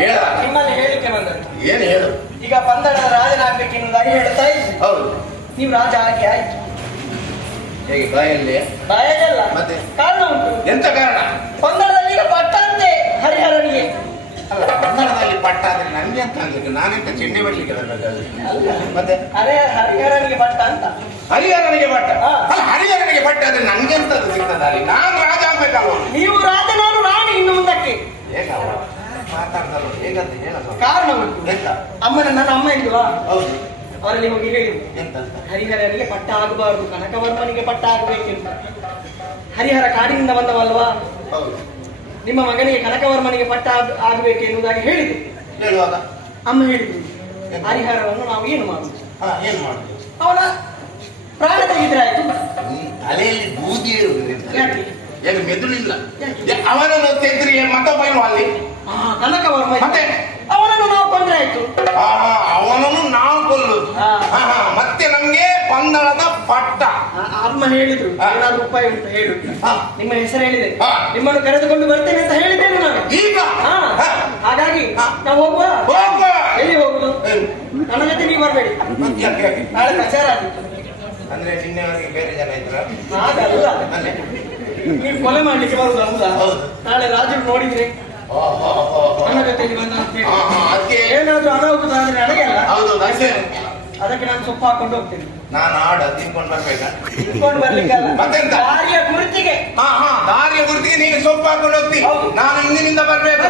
ಹೇಳ. ನಿಮ್ಮಲ್ಲಿ ಹೇಳಿಕೆ ಬಂದದ್ದು. ಏನು ಹೇಳು? ಈಗ ಪಂದಳದ ರಾಜನಾಗ್ಬೇಕೆನ್ನುವುದಾಗಿ ಹೇಳ್ತಾ ಇದ್ವಿ ಹೌದು. ನೀವು ರಾಜ ಆಗಿ ಆಯ್ತು. ಹೇಗೆ ಬಾಯಲ್ಲಿ? ಬಾಯಲ್ಲ ಮತ್ತೆ? ಕಾರಣ ಉಂಟು. ಎಂತ ಕಾರಣ? ಪಂದಳದಲ್ಲಿ ಈಗ ಪಟ್ಟಂತೆ ಹರಿಹರನಿಗೆ. ಅಲ್ಲ ಕನ್ನಡದಲ್ಲಿ ಪಟ್ಟ ಆದ್ರೆ ನನ್ಗೆ ಅಂತ ಅನ್ಲಿಕ್ಕೆ ನಾನೆಂತ ಚಿಹ್ನೆ ಬರ್ಲಿಕ್ಕೆ ಮತ್ತೆ? ಅರೆ ಹರಿಹರನಿಗೆ ಪಟ್ಟ ಅಂತ. ಹರಿಹರನಿಗೆ ಪಟ್ಟ? ಹರಿಹರನಿಗೆ ಪಟ್ಟ ಅಂದ್ರೆ ನನ್ಗೆ ಅಂತ ಸಿಗ್ತದ ಅಲ್ಲಿ? ನಾನು ರಾಜ ಆಗ್ಬೇಕಲ್ವ ನೀವು ರಾಜ ನಾನು ಹೇಗಂತ. ಕಾರಣ ಎಂತ? ಅಮ್ಮನ ನನ್ನ ಅಮ್ಮ ಇಲ್ವಾ? ಹೌದು. ಅವರಲ್ಲಿ ಹೋಗಿ ಹೇಳಿ. ಎಂತ? ಹರಿಹರನಿಗೆ ಪಟ್ಟ ಆಗಬಾರದು ಕನಕವರ್ಮನಿಗೆ ಪಟ್ಟ ಆಗಬೇಕೆಂತ. ಹರಿಹರ ಕಾಡಿನಿಂದ ಬಂದವಲ್ವಾ? ಹೌದು. ನಿಮ್ಮ ಮಗನಿಗೆ ಕನಕವರ್ಮನಿಗೆ ಪಟ್ಟ ಆಗ್- ಆಗಬೇಕು ಎನ್ನುವುದಾಗಿ ಹೇಳಿದ್ರು ಹೇಳುವಾಗ? ಅಮ್ಮ ಹೇಳಿದ್ರು ಹರಿಹರವನ್ನು ನಾವು ಏನು ಮಾಡುದು ಹಾ ಏನ್ ಮಾಡುದು ಅವನ ಪ್ರಾಣ ತೆಗೆದ್ರೆ ಆಯ್ತು ತಲೆಯಲ್ಲಿ ಬೂದಿ ಇರುವುದರಿಂದ ಯಾಕೆ? ಮೆದುಳಿಲ್ಲ? ಅವನನ್ನು ತೆಗೆದ್ರೆ ಮತ್ತೊಬ್ಬ ಇಲ್ವಾ ಅಲ್ಲಿ ಆ, ಕನಕವರ್ಮ ಇದ್ದ. ಮತ್ತೆ? ಅವನನ್ನು ನಾವು ಕೊಂದ್ರೆ ಆಯ್ತು ಆ, ಅವನನ್ನು ನಾವು ಕೊಲ್ಲುದು ಹಾ. ಹಾ, ಹಾ, ಮತ್ತೆ ನಮ್ಗೆ ಪಂದಳದ ಪಟ್ಟ ಅಮ್ಮ ಹೇಳಿದ್ರು. ಏನಾದ್ರು ಉಪಾಯ ಉಂಟು ಹೇಳು. ನಿಮ್ಮ ಹೆಸರು ಹೇಳಿದೆ. ನಿಮ್ಮನ್ನು ಕರೆದುಕೊಂಡು ಬರ್ತೇನೆ ಅಂತ ಹೇಳಿದ್ದೇನೆ ನಾನು ಈಗ. ಹಾಗಾಗಿ. ನಾವು ಹೋಗುವ ಹೋಗುವ. ಎಲ್ಲಿ ಹೋಗುದು? ನನ್ನ ಜೊತೆ ನೀವು ಬರಬೇಡಿ? ನಾಳೆ ಪ್ರಚಾರ ಅಂದ್ರೆ ನಿನ್ನೆ ಬೇರೆ ಜನ ಇದ್ರು ಹಾಗಲ್ಲ ಅಲ್ಲೇ ನೀವು ಕೊಲೆ ಮಾಡ್ಲಿಕ್ಕೆ ಬರುದು ಹೌದಾ ಹೌದು. ನಾಳೆ ರಾಜರು ನೋಡಿದ್ರೆ. ನನ್ನ ಜೊತೆಗೆ ಬಂದ ಏನಾದ್ರೂ ಅನಾಹುತ ಆದ್ರೆ ನನಗೆ ಅಲ್ಲ ಹೌದು ಅದಕ್ಕೆ ನಾನು ಸೊಪ್ಪು ಹಾಕೊಂಡು ಹೋಗ್ತೀನಿ. ನಾನು ಆಡ ತಿನ್ಕೊಂಡು ಬರ್ಬೇಕಾ ಇಟ್ಕೊಂಡು ಬರ್ಲಿಕ್ಕೆ ಅಲ್ಲ. ಮತ್ತೆಂತ? ದಾರಿಯ ಗುರುತಿಗೆ. ಹಾ ಹಾ ದಾರಿಯ ಗುರುತಿಗೆ ನೀನು ಸೊಪ್ಪು ಹಾಕೊಂಡು ಹೋಗ್ತೀನಿ. ನಾನು ಹಿಂದಿನಿಂದ ಬರ್ಬೇಕು.